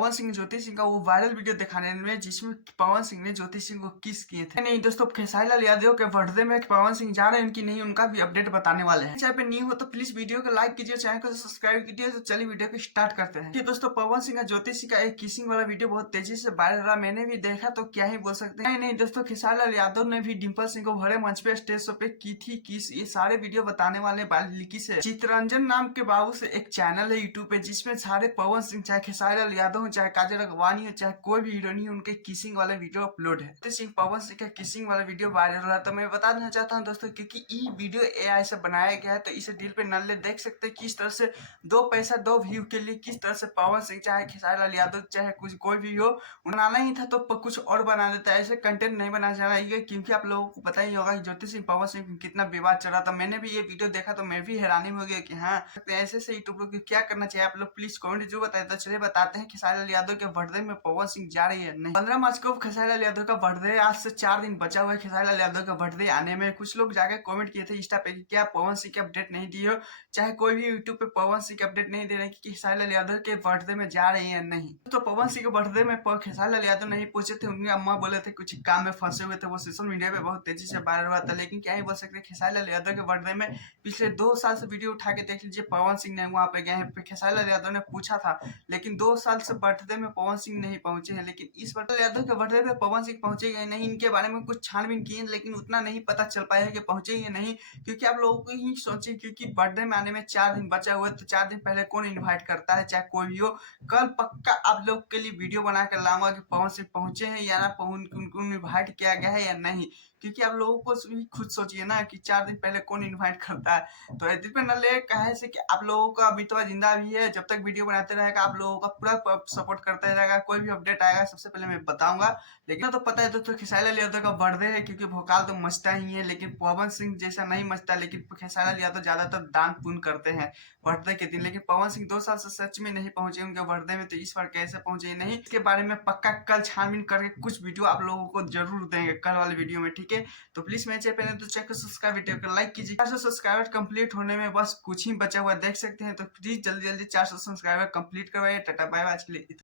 पवन सिंह ज्योति सिंह का वो viral video दिखाने में जिसमें पवन सिंह ने ज्योति सिंह को किस किए थे। नहीं दोस्तों, खेसारी लाल यादव के बर्थडे में पवन सिंह जा रहे हैं उनकी नहीं, उनका भी अपडेट बताने वाले हैं। चैनल पे न्यू हो तो प्लीज वीडियो को लाइक कीजिए, चैनल को सब्सक्राइब कीजिए। तो चलिए वीडियो को स्टार्ट करते हैं। दोस्तों, पवन सिंह का ज्योति सिंह का एक किसिंग वाला वीडियो बहुत तेजी से वायरल रहा, मैंने भी देखा तो क्या ही बोल सकते हैं। नहीं दोस्तों, खेसारी लाल यादव ने भी डिम्पल सिंह को बड़े मंच पे स्टेज शो पे की थी किस, ये सारे वीडियो बताने वाले बालिकी से चित्ररंजन नाम के बाबू से एक चैनल है यूट्यूब पे, जिसमें सारे पवन सिंह चाहे खेसारी लाल यादव हो, चाहे काजल अगवानी हो, चाहे कोई भी हीरोइन हो, उनके किसिंग वाले वीडियो अपलोड है। ज्योति सिंह पवन सिंह का किसिंग वाला वीडियो वायरल रहा, तो मैं बता देना चाहता हूँ दोस्तों, क्योंकि ये वीडियो AI से बनाया गया है, तो इसे दिल पे न ले। देख सकते हैं किस तरह से दो पैसा दो व्यू के लिए किस तरह से पवन सिंह चाहे खेसारी लाल यादव चाहे कुछ कोई भी हो, बनाना ही था तो कुछ और बना देता है। ऐसे कंटेंट नहीं बनाना चाहिए, क्योंकि आप लोगों को पता ही होगा कि ज्योति सिंह पवन सिंह कितना विवाद चला था। मैंने भी ये वीडियो देखा तो मैं भी हैरानी हो गया कि हाँ, ऐसे से यूट्यूब को क्या करना चाहिए। आप लोग प्लीज कमेंट जो बताए। तो चलिए बताते हैं खेसारी लाल यादव के बर्थडे में पवन सिंह जा रही है नहीं। 15 मार्च को खेसारी लाल यादव का बर्थडे, आज से 4 दिन बचा हुआ है खेसारी लाल यादव का बर्थडे आने में। कुछ लोग जाके कमेंट किए थे इंस्टा पे कि क्या पवन सिंह की अपडेट नहीं दी हो, चाहे कोई भी यूट्यूब पे पवन सिंह की अपडेट नहीं दे रहे कि खेसारी लाल यादव के बर्थडे में जा रही है नहीं। तो पवन सिंह के बर्थडे में खेसारी लाल यादव नहीं पहुंचे थे, उनके अम्मा बोले थे कुछ काम में फंसे हुए थे, वो सोशल मीडिया पे बहुत तेजी से वायरल हुआ था। लेकिन क्या ही बोल सकते, खेसारी लाल यादव के बर्थडे में पिछले 2 साल से वीडियो उठा के देख लीजिए, पवन सिंह ने वहां पे गए हैं। खेसारी लाल यादव ने पूछा था, लेकिन 2 साल से बर्थडे में पवन सिंह नहीं पहुंचे हैं। लेकिन इस बर्थडे यादव के बर्थडे पे पवन सिंह पहुंचे गए नहीं। इनके बारे में कुछ छानबीन किए, लेकिन उतना नहीं पता चल पाया है कि पहुंचे या नहीं, क्योंकि आप लोगों को ही सोचिए, क्योंकि बर्थडे में आने में 4 दिन बचा हुआ है, तो 4 दिन पहले कौन इन्वाइट करता है, चाहे कोई भी हो। कल पक्का आप लोग के लिए वीडियो बना कर लाऊंगा कि पवन सिंह पहुंचे हैं या ना, उनको इन्वाइट किया गया है या नहीं, क्योंकि आप लोगों को भी खुद सोचिए ना कि 4 दिन पहले कौन इन्वाइट करता है। तो दिल पे न ले, कहे से कि आप लोगों का अमितवा जिंदा भी है, जब तक वीडियो बनाते रहेगा आप लोगों का पूरा सपोर्ट करता रहेगा। कोई भी अपडेट आएगा सबसे पहले मैं बताऊंगा। लेकिन तो पता है दोस्तों, खेसारी लाल यादव का बर्थडे है, क्योंकि भोकाल तो मचता ही है, लेकिन पवन सिंह जैसा नहीं मचता। लेकिन खेसारी लाल यादव ज्यादातर दान पुण्य करते हैं बर्थडे के दिन, लेकिन पवन सिंह 2 साल से सच में नहीं पहुंचे उनके बर्थडे में, तो इस बार कैसे पहुंचे नहीं, इसके बारे में पक्का कल छानबीन करके कुछ वीडियो आप लोगों को जरूर देंगे कल वाले वीडियो में, ठीक है। तो प्लीज मेरे चैनल पे तो चेक कर सब्सक्राइब, वीडियो को लाइक कीजिए। 400 सब्सक्राइबर कंप्लीट होने में बस कुछ ही बचा हुआ देख सकते हैं, तो प्लीज जल्दी जल्दी 400 सब्सक्राइबर कंप्लीट करवाइए। टाटा बाय बाय आज के लिए।